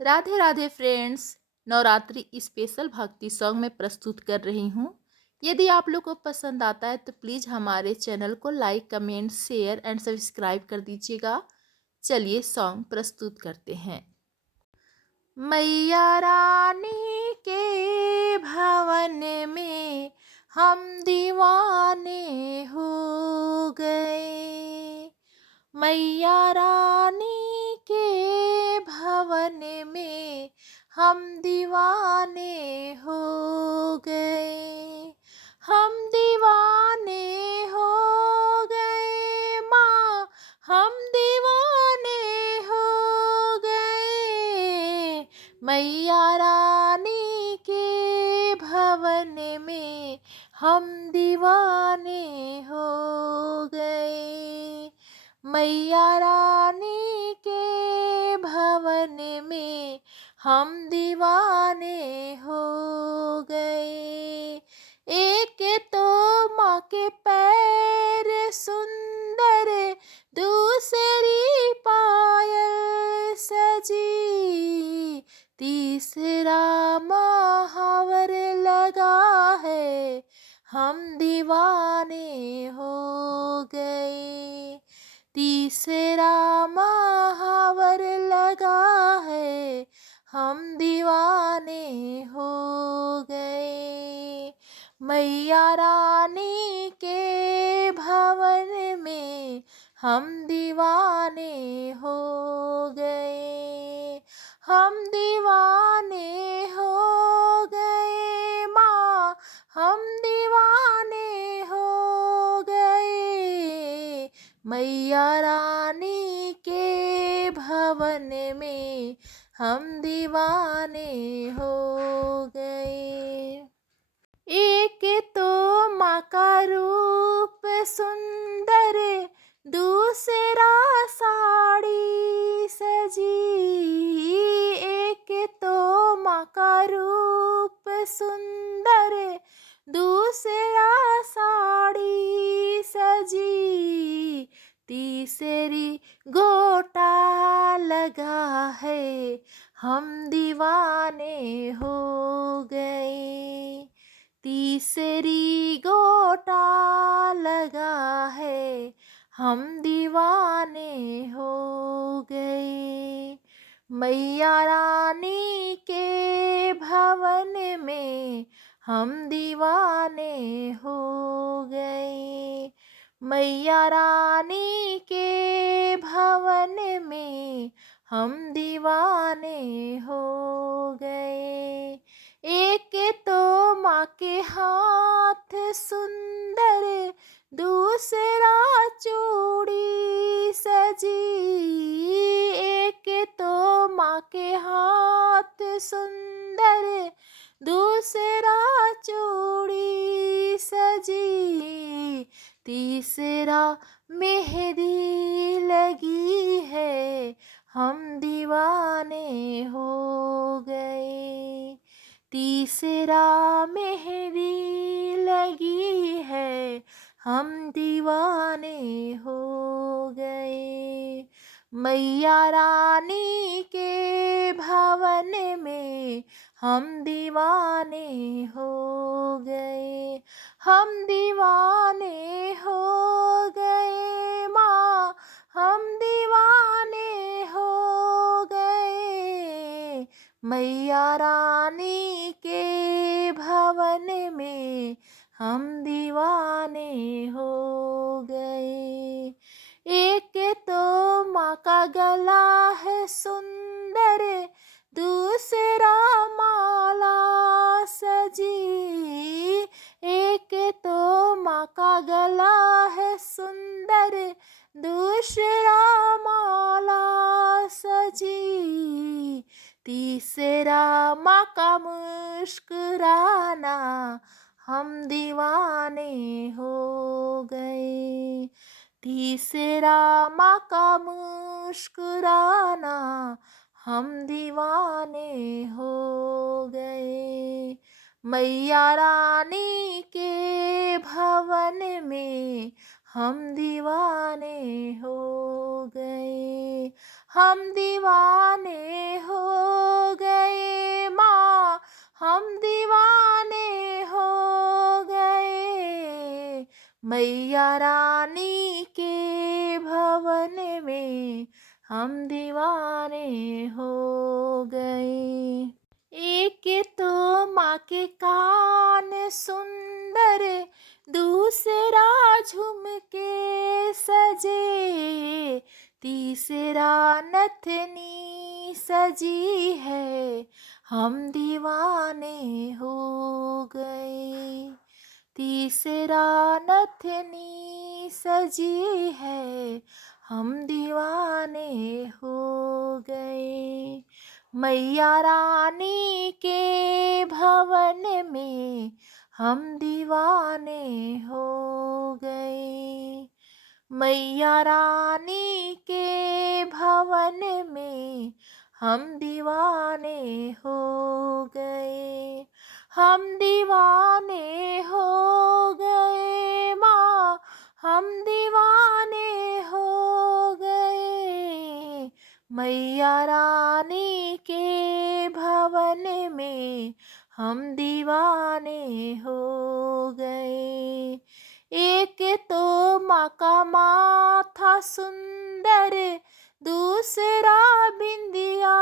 Radhe Radhe friends. Navratri special भक्ति song में प्रस्तुत कर रही हूँ। यदि आप लोग को पसंद आता है तो प्लीज़ हमारे चैनल को like comment share and subscribe कर दीजिएगा। चलिए सॉन्ग प्रस्तुत करते हैं। मैया रानी के भवन में हम दीवाने हो गए। मैया रानी के भवन में हम दीवाने हो गए। हम दीवाने हो गए माँ, हम दीवाने हो गए। मैया रानी के भवन में हम दीवाने हो गए। मैया रानी के भवन में हम दीवाने हो गए। एक तो माँ के पैर सुंदर, दूसरी पायल सजी, तीसरा महावर लगा है, हम दीवाने हो गए। तीसरा महावर लगा है, हम दीवाने हो गए। मैया रानी के भवन में हम दीवाने हो गए। हम दीवाने हो गए माँ, हम दीवाने हो गए। मैया रानी के भवन में हम दीवाने हो गए। एक तो माँ का रूप सुंदर, दूसरा साड़ी सजी। एक तो माँ का रूप सुंदर, दूसरा साड़ी सजी, तीसरी गोटा लगा है, हम दीवाने हो गए। तीसरी गोटा लगा है, हम दीवाने हो गए। मैया रानी के भवन में हम दीवाने हो गए। मैया रानी के भवन में हम दीवाने हो गए। एक तो माँ के हाथ सुंदर, दूसरा चूड़ी सजी। एक तो माँ के हाथ सुंदर, दूसरा चूड़ी सजी, तीसरा मेहंदी लगी है, हम दीवाने हो गए। तीसरा मेहंदी लगी है, हम दीवाने हो गए। मैया रानी के भवन में हम दीवाने हो गए। हम दीवाने हो गए माँ, हम दीवाने हो गए। मैया रानी के भवन में हम दीवाने हो गए। एक तो माँ का गला है सुंदर, दूसरा माला सजी। एक तो माँ का गला है सुंदर, दूसरा माला सजी, तीसरा माँ का मुस्कुराना, हम दीवाने हो गए। तीसरा माँ का मुस्कुराना, हम दीवाने हो गए। मैया रानी के भवन में हम दीवाने हो गए। हम दीवाने हो मैया रानी के भवन में हम दीवाने हो गए। एक तो माँ के कान सुंदर, दूसरा झुमके सजे, तीसरा नथनी सजी है, हम दीवाने हो गए। तीसरा नथनी सजी है, हम दीवाने हो गए। मैया रानी के भवन में हम दीवाने हो गए। मैया रानी के भवन में हम दीवाने हो गए। हम दीवाने हो गए माँ, हम दीवाने हो गए। मैया रानी के भवन में हम दीवाने हो गए। एक तो माँ का माथा सुंदर, दूसरा बिंदिया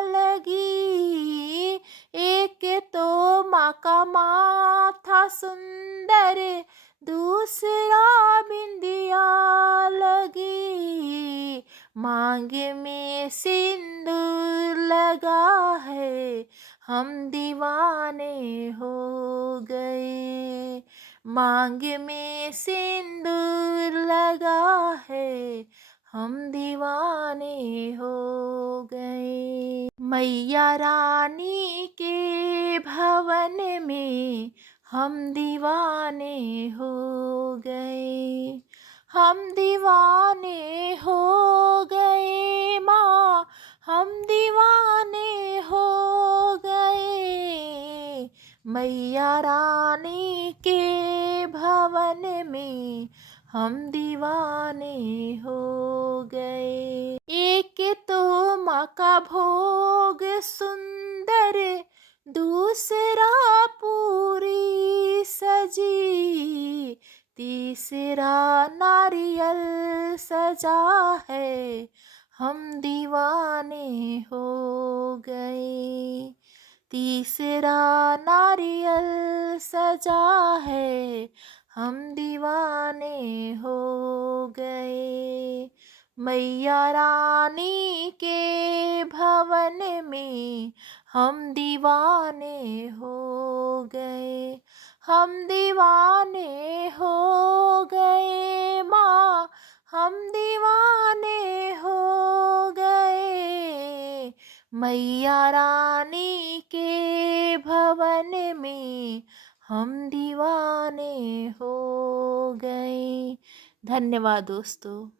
लगी। एक तो माँ का माथा सुंदर, दूसरा बिंदिया लगी। मांग में सिंदूर लगा है, हम दीवाने हो गए। मांग में सिंदूर लगा है, हम दीवाने हो गए। मैया रानी के भवन में हम दीवाने हो गए। हम दीवाने हो गए माँ, हम दीवाने हो गए। मैया रानी के भवन में हम दीवाने हो गए। एक तो माँ का भोग सुंदर, दूसरा पूरी सजी, तीसरा नारियल सजा है, हम दीवाने हो गए। तीसरा नारियल सजा है, हम दीवाने हो गए। मैया रानी के भवन में हम दीवाने हो गए। हम दीवाने हो गए माँ, हम दीवाने हो गए। मैया रानी के भवन में हम दीवाने हो गए। धन्यवाद दोस्तों।